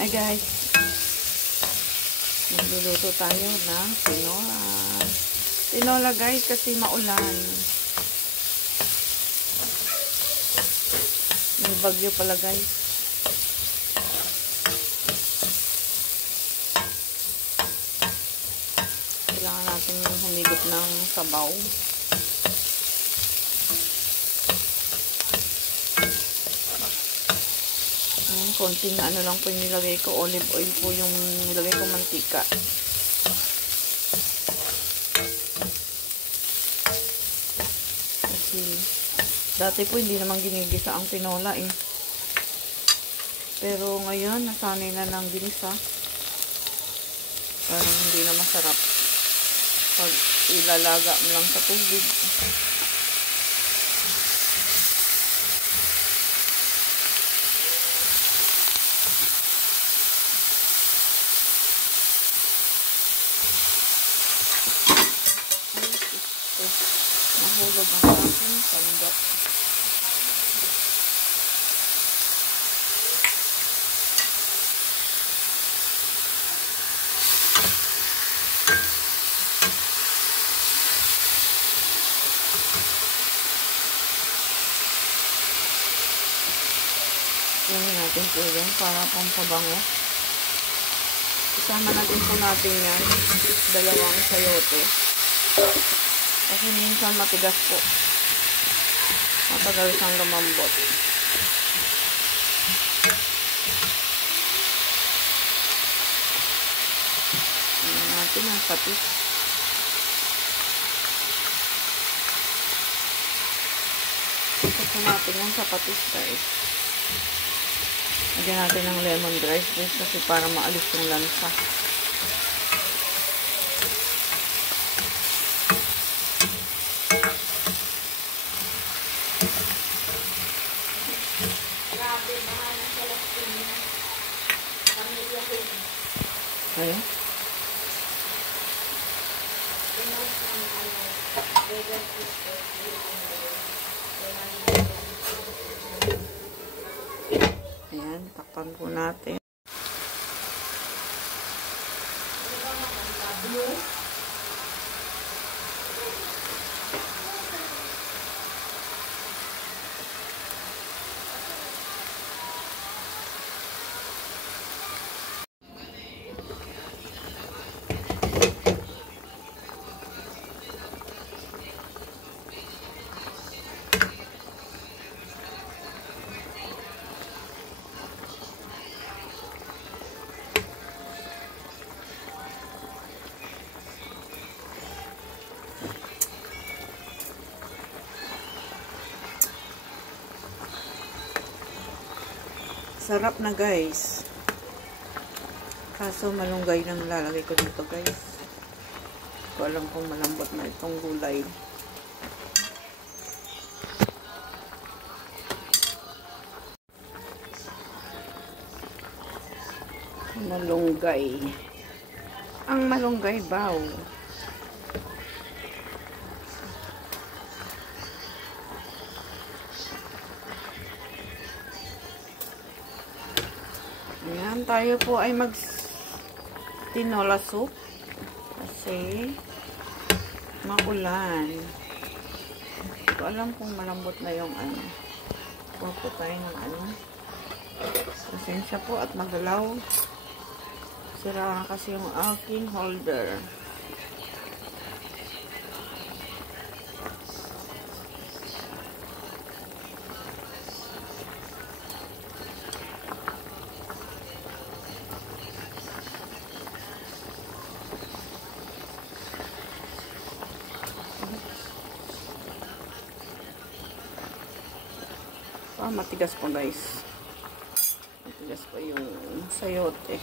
Hi guys, magluluto tayo ng tinola. Tinola guys kasi maulan. May bagyo pala guys. Kailangan natin humigop ng sabaw. Konting ano lang po yung nilagay ko, olive oil po yung nilagay ko, mantika. Kasi dati po hindi naman ginigisa ang tinola eh. Pero ngayon nasanay na ng ginisa. Parang hindi na masarap pag ilalaga mo lang sa tubig. Nahulog ang aking sandok. Iyan natin po yan para pampabango. Isama natin po natin yan, dalawang sayote. Kasi minsan matigas po. Matagal siyang lumambot. Ayan natin ang patis. Kasi natin yan sa patis guys. Lagyan natin ng lemongrass guys kasi para maalis yung lansa. Ayan. Ayan, takpan po natin. Sarap na guys. Kaso malunggay nang lalagay ko dito guys. Hindi ko alam kung malambot na itong gulay. Malunggay. Ang malunggay baw. Ayan, tayo po ay mag tinola soup kasi maulan. Hindi ko alam kung malambot na yung ano. Kuha po tayo ng ano. Pasensya po at magalaw. Sira kasi yung aking holder. Matigas po guys. Matigas po yung sayote.